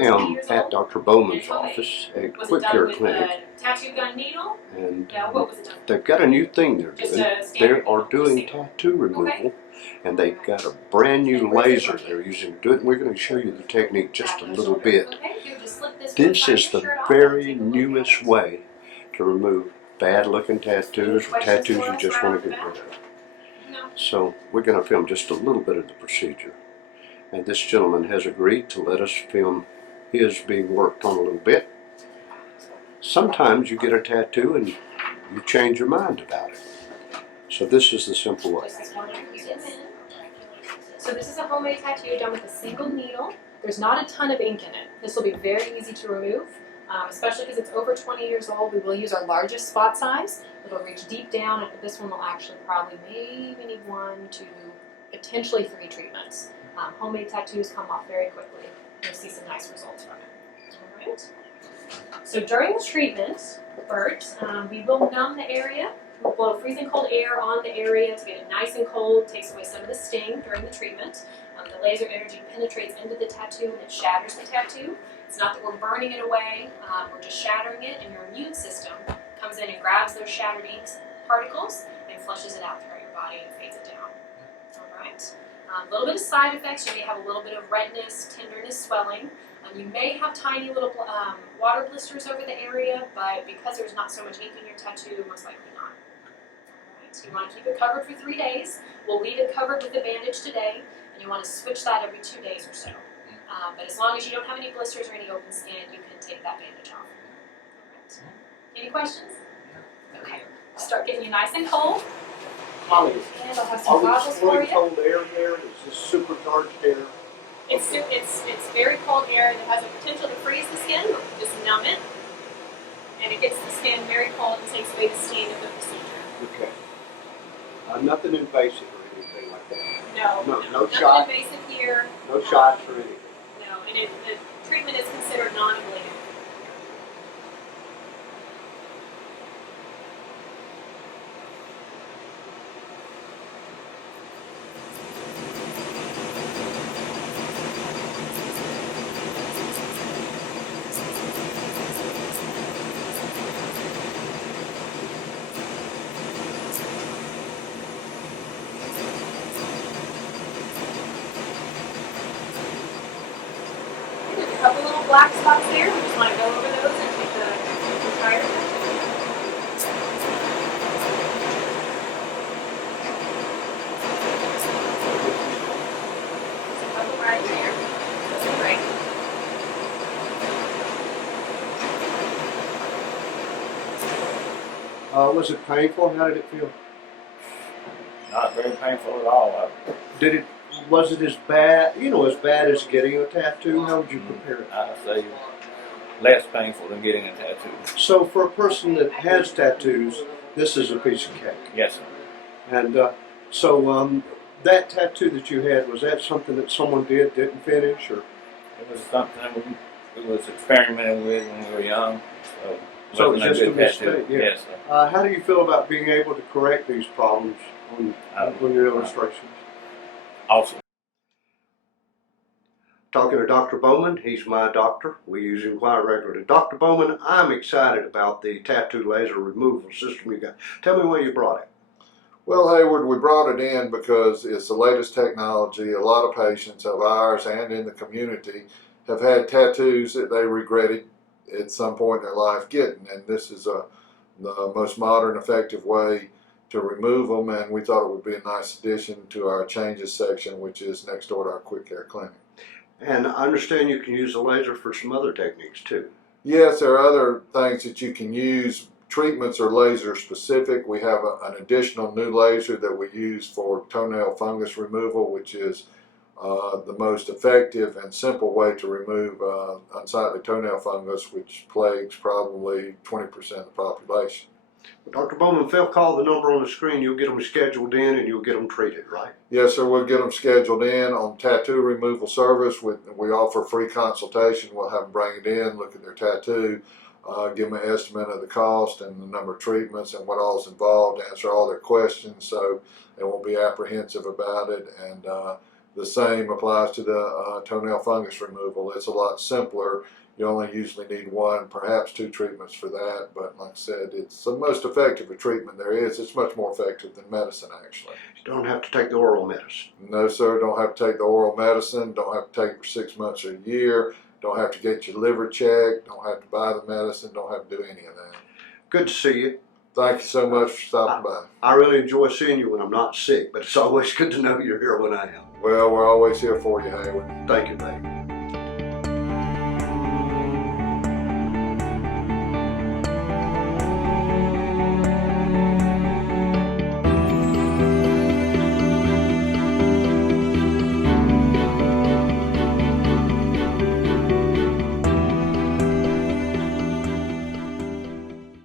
am at Dr. Bowman's office at Quick Care Clinic, tattoo gun needle? and What was it done? they've got a new thing they're doing. They are doing tattoo removal, and they've got a brand new laser they're using to do it. And we're going to show you the technique just a little bit. This is the very newest way to remove bad-looking tattoos or tattoos you just want to get rid of. So we're going to film just a little bit of the procedure. And this gentleman has agreed to let us film his being worked on a little bit. Sometimes you get a tattoo and you change your mind about it. So this is the simple way. So this is a homemade tattoo done with a single needle. There's not a ton of ink in it. This will be very easy to remove, especially because it's over 20 years old. We will use our largest spot size. It'll reach deep down, and this one will actually probably maybe need 1 to potentially 3 treatments. Homemade tattoos come off very quickly. You'll see some nice results from it. All right. So during the treatment, Bert, we will numb the area. We'll blow freezing cold air on the area to get it nice and cold, takes away some of the sting during the treatment. The laser energy penetrates into the tattoo and it shatters the tattoo. It's not that we're burning it away, we're just shattering it, and your immune system comes in and grabs those shattered ink particles and flushes it out throughout your body and fades it down. All right. A little bit of side effects. You may have a little bit of redness, tenderness, swelling. You may have tiny little water blisters over the area, but because there's not so much ink in your tattoo, most likely not. Alright, so you want to keep it covered for 3 days. We'll leave it covered with the bandage today, and you want to switch that every 2 days or so. But as long as you don't have any blisters or any open skin, you can take that bandage off. Alright. Any questions? Okay. Start getting you nice and cold. Holly, And I'll have some goggles for you. cold air there? Is this supercharged air? It's very cold air that has the potential to freeze the skin. Just numb it, and it gets the skin very cold and takes away the sting of the procedure. Okay. Nothing invasive or anything like that? No No shot? Nothing invasive here. No shots or anything? No, and the treatment is considered non-ablative. There's a couple little black spots there. We just want to go over those and take the entire tattoo. There's a couple right there. This one right. Was it painful? How did it feel? Not very painful at all. Was it as bad, as bad as getting a tattoo? How would you compare it? I say less painful than getting a tattoo. So for a person that has tattoos, this is a piece of cake. Yes, sir. And so that tattoo that you had, was that something that someone didn't finish, or? It was something we was experimenting with when we were young. So it was wasn't just a good tattoo. mistake, yeah. Yes, sir. How do you feel about being able to correct these problems on your illustrations? Awesome. Talking to Dr. Bowman, he's my doctor. We use him quite regularly. Dr. Bowman, I'm excited about the tattoo laser removal system you got. Tell me why you brought it. Well, Hayward, we brought it in because it's the latest technology. A lot of patients of ours and in the community have had tattoos that they regretted at some point in their life getting, and this is the most modern, effective way to remove them, and we thought it would be a nice addition to our changes section, which is next door to our Quick Care Clinic. And I understand you can use a laser for some other techniques too. Yes, there are other things that you can use. Treatments are laser specific. We have an additional new laser that we use for toenail fungus removal, which is the most effective and simple way to remove unsightly toenail fungus, which plagues probably 20% of the population. Dr. Bowman, if they'll call the number on the screen, you'll get them scheduled in and you'll get them treated, right? Yes, sir. We'll get them scheduled in on tattoo removal service. We offer free consultation. We'll have them bring it in, look at their tattoo, give them an estimate of the cost and the number of treatments and what all is involved, answer all their questions so they won't be apprehensive about it, and The same applies to the toenail fungus removal. It's a lot simpler. You only usually need one, perhaps two treatments for that. But like I said, it's the most effective treatment there is. It's much more effective than medicine, actually. You don't have to take the oral medicine. No, sir. Don't have to take the oral medicine. Don't have to take it for 6 months or a year. Don't have to get your liver checked. Don't have to buy the medicine. Don't have to do any of that. Good to see you. Thank you so much for stopping by. I really enjoy seeing you when I'm not sick, but it's always good to know you're here when I am. Well, we're always here for you, Hayward. Thank you, babe.